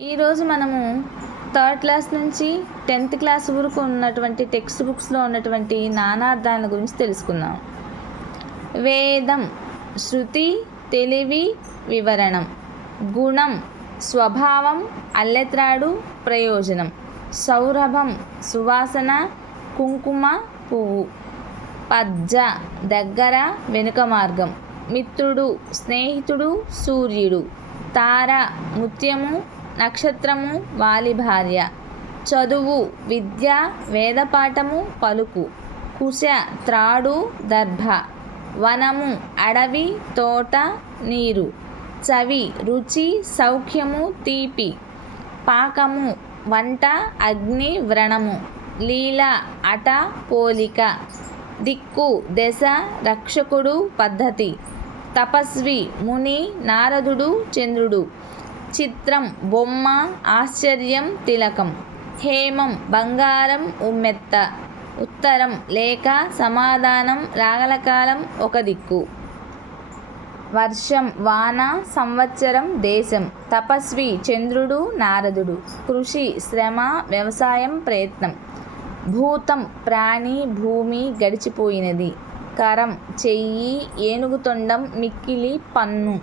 ఈరోజు మనము third class నుంచి 10th క్లాస్ వరకు ఉన్నటువంటి టెక్స్ట్ బుక్స్లో ఉన్నటువంటి నానార్థాల గురించి తెలుసుకుందాం. వేదం శృతి, తెలివి, వివరణం. గుణం స్వభావం, అల్లెత్రాడు, ప్రయోజనం. సౌరభం సువాసన, కుంకుమ, పువ్వు. పజ్జ దగ్గర, వెనుక మార్గం. మిత్రుడు స్నేహితుడు, సూర్యుడు. తార ముత్యము, నక్షత్రము, వాలి భార్య. చదువు విద్య, వేదపాఠము, పలుకు. కుశ త్రాడు, దర్భ. వనము అడవి, తోట, నీరు. చవి రుచి, సౌఖ్యము, తీపి. పాకము వంట, అగ్ని, వ్రణము. లీల అట, పోలిక. దిక్కు దశ, రక్షకుడు, పద్ధతి. తపస్వి ముని, నారదుడు, చంద్రుడు. చిత్రం బొమ్మ, ఆశ్చర్యం, తిలకం. హేమం బంగారం, ఉమ్మెత్త. ఉత్తరం లేఖ, సమాధానం, రాగలకాలం, ఒక దిక్కు. వర్షం వాన, సంవత్సరం, దేశం. తపస్వి చంద్రుడు, నారదుడు. కృషి శ్రమ, వ్యవసాయం, ప్రయత్నం. భూతం ప్రాణి, భూమి, గడిచిపోయినది. కరం చెయ్యి, ఏనుగు తొండం, మిక్కిలి, పన్ను.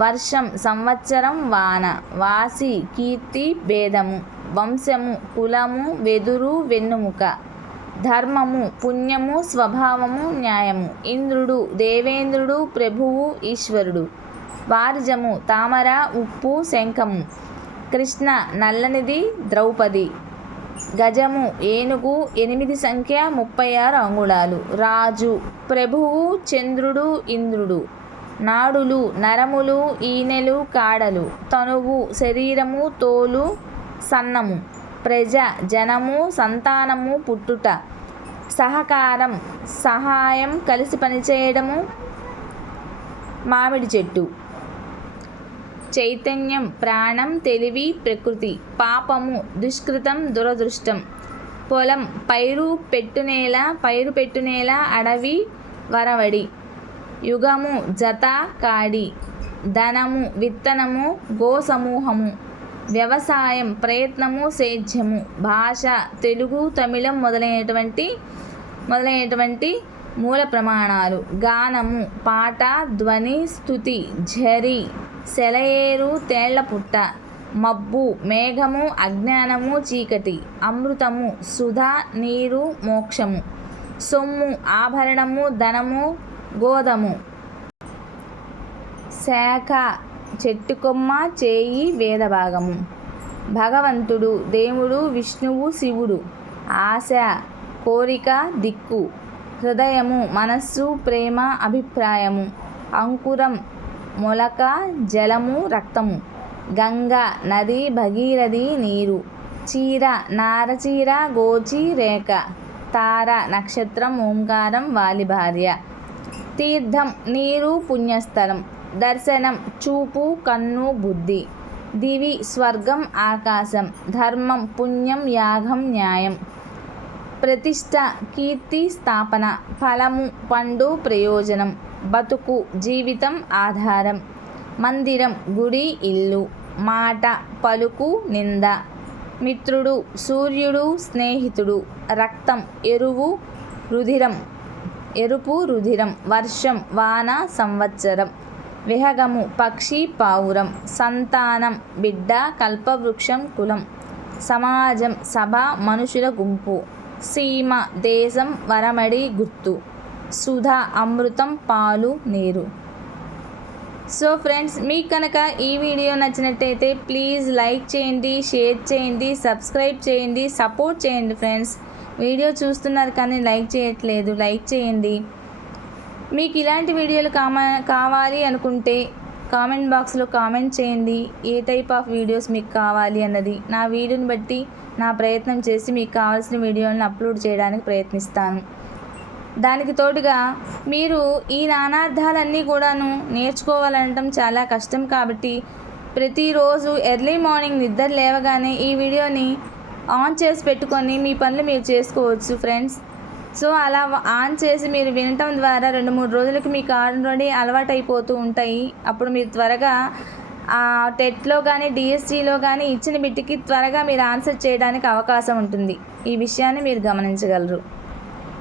వర్షం సంవత్సరం, వాన. వాసి కీర్తి, భేదము. వంశము కులము, వెదురు, వెన్నుముక. ధర్మము పుణ్యము, స్వభావము, న్యాయము. ఇంద్రుడు దేవేంద్రుడు, ప్రభువు, ఈశ్వరుడు. వారిజము తామర, ఉప్పు, శంఖము. కృష్ణ నల్లనిది, ద్రౌపది. గజము ఏనుగు, 8 సంఖ్య, 36 అంగుళాలు. రాజు ప్రభువు, చంద్రుడు, ఇంద్రుడు. నాడులు నరములు, ఈనెలు, కాడలు. తనువు శరీరము, తోలు, సన్నము. ప్రజ జనము, సంతానము, పుట్టుట. సహకారం సహాయం, కలిసి పనిచేయడము, మామిడి చెట్టు. చైతన్యం ప్రాణం, తెలివి, ప్రకృతి. పాపము దుష్కృతం, దురదృష్టం. పొలం పైరు పెట్టునేల, అడవి, వరవడి. యుగము జత, కాడి. ధనము విత్తనము, గో సమూహము. వ్యవసాయం ప్రయత్నము, సేద్యము. భాష తెలుగు, తమిళం మొదలైనటువంటి మూల ప్రమాణాలు. గానము పాట, ధ్వని, స్తుతి. ఝరి సెలయేరు, తేళ్ల పుట్ట. మబ్బు మేఘము, అజ్ఞానము, చీకటి. అమృతము సుధ, నీరు, మోక్షము. సొమ్ము ఆభరణము, ధనము, గోధము. శాఖ చెట్టుకొమ్మ, చేయి, వేదభాగము. భగవంతుడు దేవుడు, విష్ణువు, శివుడు. ఆశ కోరిక, దిక్కు. హృదయము మనస్సు, ప్రేమ, అభిప్రాయము. అంకురం మొలక, జలము, రక్తము. గంగ నది, భగీరథి, నీరు. చీర నారచీర, గోచి, రేఖ. తార నక్షత్రం, ఓంకారం, వాలి భార్య. తీర్థం నీరు, పుణ్యస్థలం. దర్శనం చూపు, కన్ను, బుద్ధి. దివి స్వర్గం, ఆకాశం. ధర్మం పుణ్యం, యాగం, న్యాయం. ప్రతిష్ట కీర్తి, స్థాపన. ఫలము పండు, ప్రయోజనం. బతుకు జీవితం, ఆధారం. మందిరం గుడి, ఇల్లు. మాట పలుకు, నింద. మిత్రుడు సూర్యుడు, స్నేహితుడు. రక్తం ఎరుపు, రుధిరం. వర్షం వాన, సంవత్సరం. విహగము పక్షి, పావురం. సంతానం బిడ్డ, కల్పవృక్షం, కులం. సమాజం సభ, మనుషుల గుంపు. సీమ దేశం, వరమడి, గుర్తు. సుధ అమృతం, పాలు, నీరు. సో ఫ్రెండ్స్, మీకు కనుక ఈ వీడియో నచ్చినట్టయితే ప్లీజ్ లైక్ చేయండి, షేర్ చేయండి, సబ్స్క్రైబ్ చేయండి, సపోర్ట్ చేయండి ఫ్రెండ్స్. వీడియో చూస్తున్నారు కానీ లైక్ చేయట్లేదు, లైక్ చేయండి. మీకు ఇలాంటి వీడియోలు కావాలి అనుకుంటే కామెంట్ బాక్స్లో కామెంట్ చేయండి. ఏ టైప్ ఆఫ్ వీడియోస్ మీకు కావాలి అన్నది నా వీడియోని బట్టి నా ప్రయత్నం చేసి మీకు కావాల్సిన వీడియోలను అప్లోడ్ చేయడానికి ప్రయత్నిస్తాను. దానికి తోడుగా మీరు ఈ నానార్థాలన్నీ కూడాను నేర్చుకోవాలనటం చాలా కష్టం కాబట్టి ప్రతిరోజు ఎర్లీ మార్నింగ్ నిద్ర లేవగానే ఈ వీడియోని ఆన్ చేసి పెట్టుకొని మీ పనులు మీరు చేసుకోవచ్చు ఫ్రెండ్స్. సో అలా ఆన్ చేసి మీరు వినటం ద్వారా 2-3 రోజులకి మీకు ఆల్రెడీ అలవాటు అయిపోతూ ఉంటాయి. అప్పుడు మీరు త్వరగా టెట్లో కానీ డిఎస్సిలో కానీ ఇచ్చిన బిట్కి త్వరగా మీరు ఆన్సర్ చేయడానికి అవకాశం ఉంటుంది. ఈ విషయాన్ని మీరు గమనించగలరు.